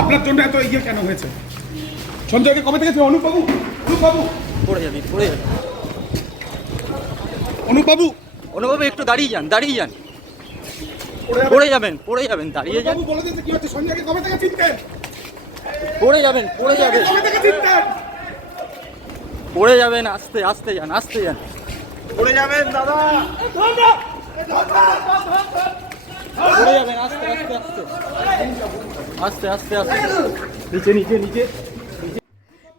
আপনার জন্য এত ইয়ে কেন হয়েছে? সঞ্জয়কে কবে থেকে অনুপ বাবু অনুপ বাবু পড়ে যাবি পড়ে যাবি। অনুপ বাবু অনুভবে একটু দাঁড়িয়ে যান দাঁড়িয়ে যান। পড়ে যাবেন। পড়ে যাবেন পড়ে যাবেন দাঁড়িয়ে যান। বলে দিয়েছে কি হচ্ছে? সঞ্জয়কে কবে থেকে চিনতেন পড়ে যাবেন পড়ে যাবেন। কবে থেকে চিনতেন পড়ে যাবেন আস্তে আস্তে যান আস্তে যান। পড়ে যাবেন দাদা। পড়ে যাবেন আস্তে আস্তে আস্তে। আস্তে আস্তে আস্তে নিচে নিচে নিচে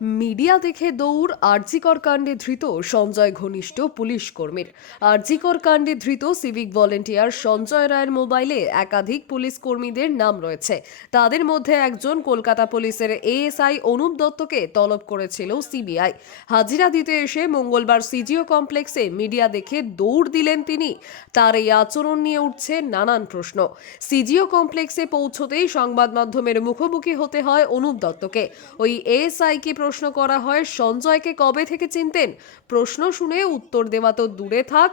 মিডিয়া দেখে দৌড় আরজিকর কাণ্ডে ধৃত সঞ্জয় ঘনিষ্ঠ পুলিশ কর্মীর। আরজিকর কাণ্ডে ধৃত সিভিক ভলেন্টিয়ার সঞ্জয় রায়ের মোবাইলে একাধিক পুলিশ কর্মীদের নাম রয়েছে। তাদের মধ্যে একজন কলকাতা পুলিশের এএসআই অনুপ দত্তকে তলব করেছিল সিবিআই। হাজিরা দিতে এসে মঙ্গলবার সিজিও কমপ্লেক্সে মিডিয়া দেখে দৌড় দিলেন তিনি। তার এই আচরণ নিয়ে উঠছে নানান প্রশ্ন। সিজিও কমপ্লেক্সে পৌঁছতেই সংবাদ মাধ্যমের মুখোমুখি হতে হয় অনুপ দত্তকে। ওই এএসআই কে প্রশ্ন করা হয়, সঞ্জয়কে কবে থেকে চিনতেন? প্রশ্ন শুনে উত্তর দেওয়া তো দূরে থাক,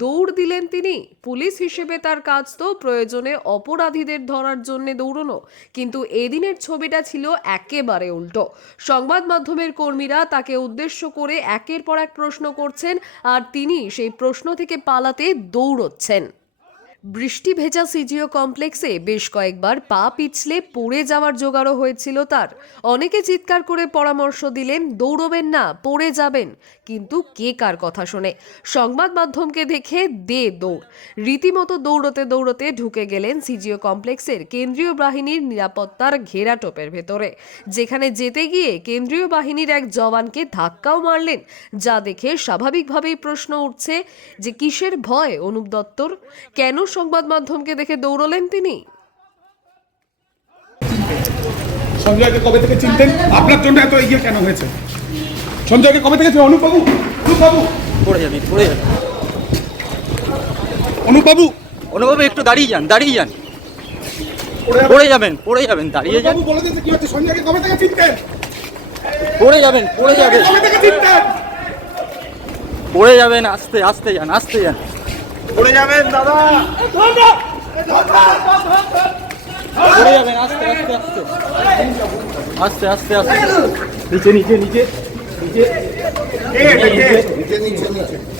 দৌড় দিলেন তিনি। পুলিশ হিসেবে তার কাজ তো প্রয়োজনে অপরাধীদের ধরার জন্য দৌড়নো। কিন্তু এদিনের ছবিটা ছিল একেবারে উল্টো। সংবাদ মাধ্যমের কর্মীরা তাকে উদ্দেশ্য করে একের পর এক প্রশ্ন করছেন, আর তিনি সেই প্রশ্ন থেকে পালাতে দৌড়চ্ছেন। বৃষ্টি ভেজা সিজিও কমপ্লেক্সে বেশ কয়েকবার পা পিছলে পড়ে যাওয়ার জোগাড়ও হয়েছিল তার। অনেকে চিৎকার করে পরামর্শ দিলেন, দৌড়বেন না, পড়ে যাবেন। কিন্তু কে কার কথা শোনে? সংবাদ মাধ্যমকে দেখে দে দৌড়। রীতিমতো দৌড়তে দৌড়তে ঢুকে গেলেন সিজিও কমপ্লেক্সের কেন্দ্রীয় বাহিনীর নিরাপত্তার ঘেরাটোপের ভেতরে। যেখানে যেতে গিয়ে কেন্দ্রীয় বাহিনীর এক জওয়ানকে ধাক্কাও মারলেন, যা দেখে স্বাভাবিকভাবেই প্রশ্ন উঠছে যে, কিসের ভয় অনুপ দত্তর? কেন সংবাদ মাধ্যমকে দেখে দৌড়লেন তিনি। সঞ্জয়কে কবে থেকে চিনতেন? আপনার জন্য এত ইয়ে কেন হয়েছে? সঞ্জয়কে কবে থেকে অনুপ বাবু অনুপ বাবু পড়ে যাবি পড়ে যাবি। অনুপ বাবু অনুভবে একটু দাঁড়িয়ে যান দাঁড়িয়ে যান। পড়ে যাবেন। পড়ে যাবেন পড়ে যাবেন দাঁড়িয়ে যান। বলে দিয়েছে কি হচ্ছে? সঞ্জয়কে কবে থেকে চিনতেন? পড়ে যাবেন পড়ে যাবেন। কবে থেকে চিনতেন? পড়ে যাবেন আস্তে আস্তে যান আস্তে যান। পড়ে যাবেন দাদা। পড়ে যাবেন আস্তে আস্তে আস্তে। আস্তে আস্তে আস্তে। নিচে নিচে নিচে নিচে। নিচে নিচে।